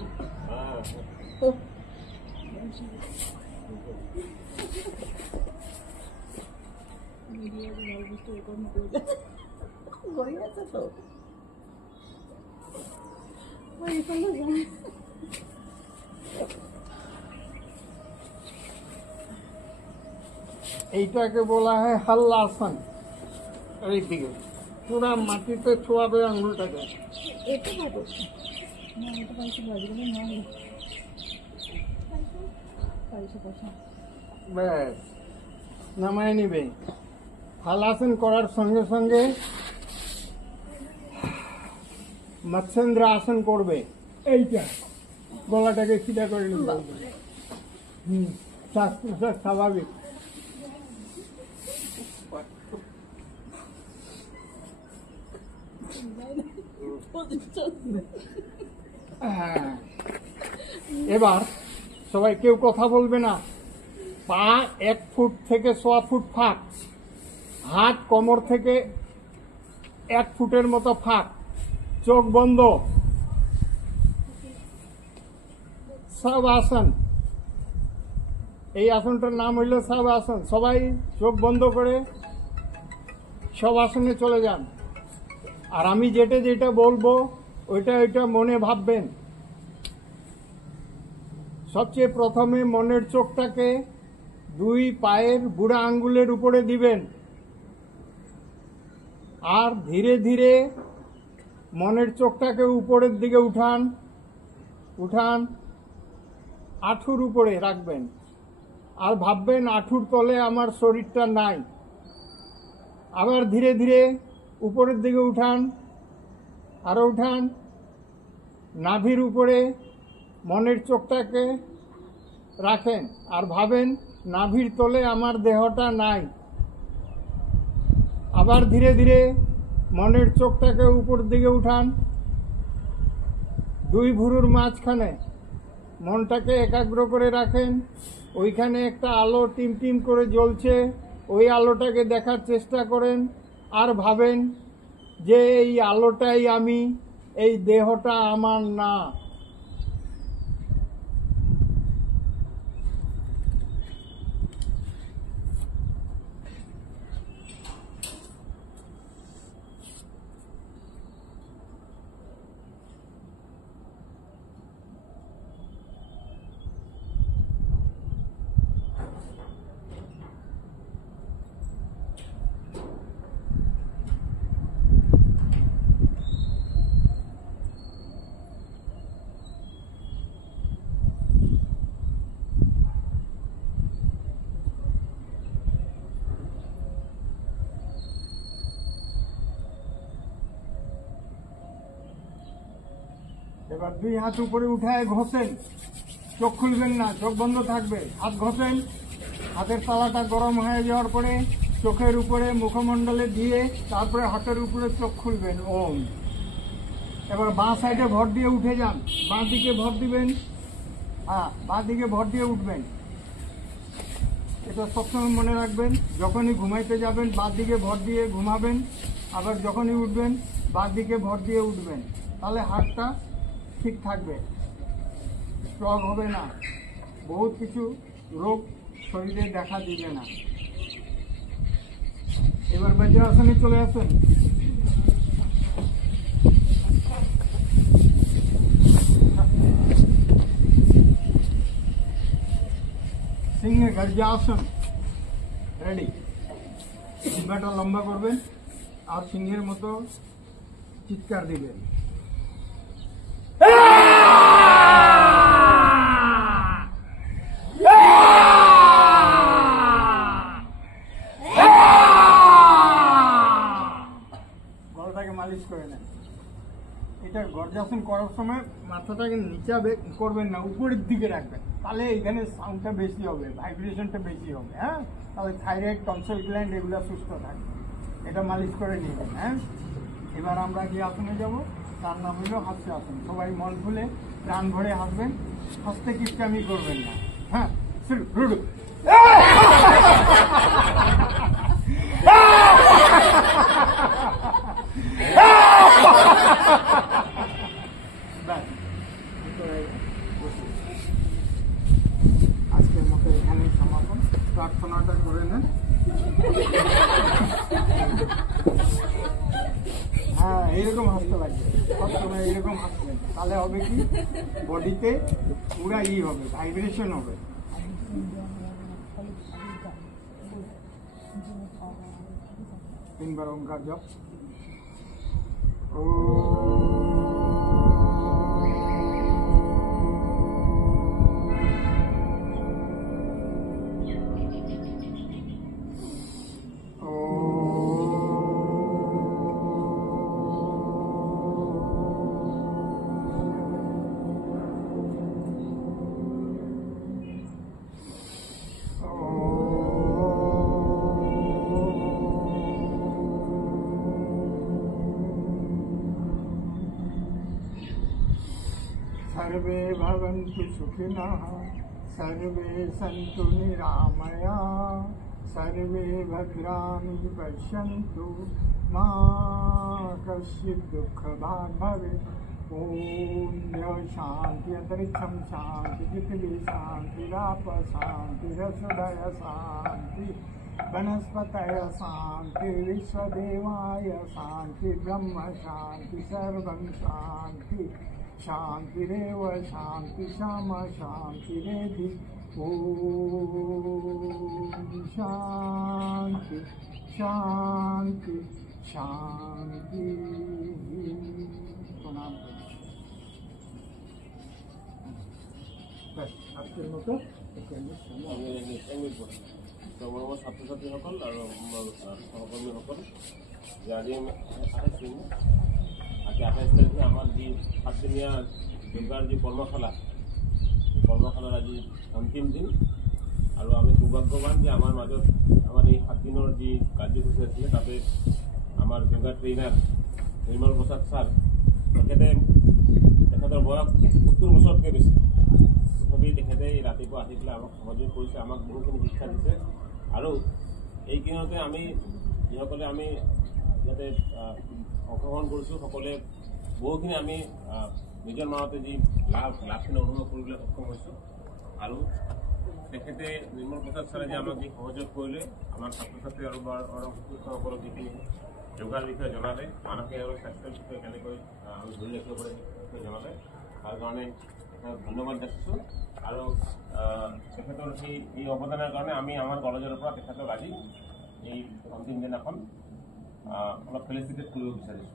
এইটাকে বলা হয় হাল্লাসন। এই দিকে পুরা মাটিতে ছোঁয়াবে আঙুলটাকে। ব্যাস নামায় নিবে। হালাসন করার সঙ্গে সঙ্গে মৎস্যেন্দ্র আসন করবে। এইটা গলাটাকে সিধা করে নিবে। শ্বাস প্রশ্বাস স্বাভাবিক। এবার সবাই কেউ কথা বলবে না। পা 1 ফুট থেকে 1.25 ফুট ফাঁক, হাত কোমর থেকে 1 ফুটের মতো ফাঁক, চোখ বন্ধ। সব আসন, এই আসনটার নাম হইল সব আসন। সবাই চোখ বন্ধ করে সব আসনে চলে যান। আর আমি যেটা যেটা বলবো ওইটা মনে ভাববেন। সবচেয়ে প্রথমে মনের চোখটাকে 2 পায়ের বুড়া আঙ্গুলের উপরে দিবেন, আর ধীরে ধীরে মনের চোখটাকে উপরের দিকে উঠান, আঁঠুর উপরে রাখবেন। আর ভাববেন আঁঠুর তলে আমার শরীরটা নাই। আবার ধীরে ধীরে উপরের দিকে আরো উঠান, নাভির উপরে মনের চোখটাকে রাখেন আর ভাবেন নাভির তলে আমার দেহটা নাই। আবার ধীরে ধীরে মনের চোখটাকে উপর দিকে উঠান, 2 ভুরুর মাঝখানে মনটাকে একাগ্র করে রাখেন। ওইখানে একটা আলো টিম টিম করে জ্বলছে, ওই আলোটাকে দেখার চেষ্টা করেন আর ভাবেন যে এই আলোটাই আমি, এই দেহটা আমার না। এবার 2 হাত উপরে উঠায় ঘষেন, চোখ খুলবেন না, চোখ বন্ধ থাকবে। হাত ঘষেন, হাতের তালাটা গরম হয়ে যাওয়ার পরে চোখের উপরে মুখমণ্ডলে দিয়ে তারপরে হাতের উপরে চোখ খুলবেন। ওম। এবার বাঁ সাইডে ভর দিয়ে উঠে যান, বাঁ দিকে ভর দিবেন, বাঁ দিকে ভর দিয়ে উঠবেন। এটা সবসময় মনে রাখবেন, যখনই ঘুমাইতে যাবেন বাঁ দিকে ভর দিয়ে ঘুমাবেন, আবার যখনই উঠবেন বাঁ দিকে ভর দিয়ে উঠবেন। তাহলে হাতটা ঠিক থাকবে, স্ট্রক হবে না, বহুত কিছু রোগ শরীরে দেখা দিবে না। এবার বজ্রাসনে চলে আসেন। সিংহ গর্জাসন রেডি। জিহ্বাটা লম্বা করবেন আর সিংহের মতো চিৎকার দিবেন। গলাটাকে মালিশ করে নেন। এটা গর্জাসন করার সময় মাথাটাকে নিচে করবেন না, উপরের দিকে রাখবেন, তাহলে এখানে সাউন্ডটা বেশি হবে, ভাইব্রেশনটা বেশি হবে। হ্যাঁ, তাহলে থাইরয়েড, টনসিল গ্ল্যান্ড এগুলো সুস্থ থাকবে। এটা মালিশ করে নেবেন। হ্যাঁ, এবার আমরা যে আসনে যাব তার নাম হলো হাস্য আসন। সবাই মন খুলে প্রাণ ভরে হাসবেন, হাসতে কিপটামি করবেন না। হ্যাঁ, শুরু। প্রার্থনাটা করে নেন। হ্যাঁ, এইরকম হাসতে লাগবে, সবসময় এইরকম হাসবেন, তাহলে হবে কি বডিতে পুরা হবে, ভাইব্রেশন হবে। তিনবার ওঙ্কার জপ। सर्वे भवन्तु सुखिनः, सर्वे सन्तु निरामया, सर्वे भद्राणि पश्यन्तु, मा कश्चित् दुःखभाग् भवेत्। ॐ शान्ति अन्तरिक्षं शान्ति, पृथिवी शान्तिराप शान्तिरसुदय शान्ति, वनस्पतय शान्ति, विश्वदेवाय शान्ति, ब्रह्म शान्ति, सर्वं शान्ति, शान्तिरेव शान्ति, क्षमा शान्तिरेधि। ॐ शान्ति शान्ति शान्ति। प्रणाम। আজকের মতো তো মোৰ ছাত্ৰ-ছাত্ৰীসকল আৰু মোৰ সহকৰ্মীসকল, যে আজি 28 তাৰিখে আমাৰ যি 7দিনীয়া যোগাৰ যি কৰ্মশালাৰ আজি অন্তিম দিন। আৰু আমি সৌভাগ্যৱান যে আমাৰ মাজত আমাৰ এই 7 দিনৰ যি কাৰ্যসূচী আছিলে তাতে আমাৰ যোগাৰ ট্ৰেইনাৰ নিৰ্মল প্ৰসাদ ছাৰ, তেখেতৰ বয়স 70 বছৰতকৈ বেছি, তথাপি তেখেতে ৰাতিপুৱা আহি পেলাই আমাক সহযোগ কৰিছে, আমাক বহুখিনি শিক্ষা দিছে। আৰু এইকেইদিনতে আমি যিসকলে আমি ইয়াতে অংশগ্ৰহণ কৰিছোঁ সকলোৱে বহুখিনি আমি নিজৰ মাজতে যি লাভখিনি অনুভৱ কৰিবলৈ সক্ষম হৈছোঁ। আৰু তেখেতে নিৰ্মল প্ৰসাদ ছাৰে যে আমাক যি সহযোগ কৰিলে, আমাৰ ছাত্ৰ-ছাত্ৰী আৰু শিক্ষকসকলক যিখিনি যোগাৰ বিষয়ে জনালে, মানসিক আৰু স্বাস্থ্যৰ বিষয়ে কেনেকৈ আমি ধৰি ৰাখিব পাৰে সেই বিষয়ে জনালে, তাৰ কাৰণে ধন্যবাদ যাচিছোঁ। আৰু তেখেতৰ এই অৱদানৰ কাৰণে আমি আমাৰ কলেজৰ পৰা তেখেতক আজি এই অন্তিম দিনাখন অলপ ফেলিচিটেট কৰিব বিচাৰিছোঁ।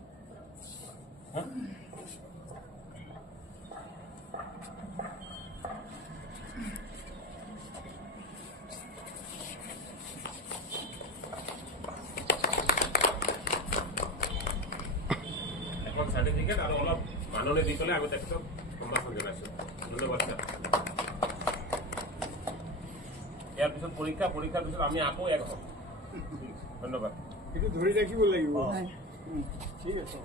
এখন চাৰ্টিফিকেট আৰু অলপ মাননি দি পেলাই আমি তেখেতক সম্ভাষণ জনাইছোঁ। ধন্যবাদ ছাৰ। ইয়াৰ পিছত পৰীক্ষাৰ পিছত আমি আকৌ এক হ'ম। ধন্যবাদ। কিন্তু ধৰি ৰাখিব লাগিব। ঠিক আছে।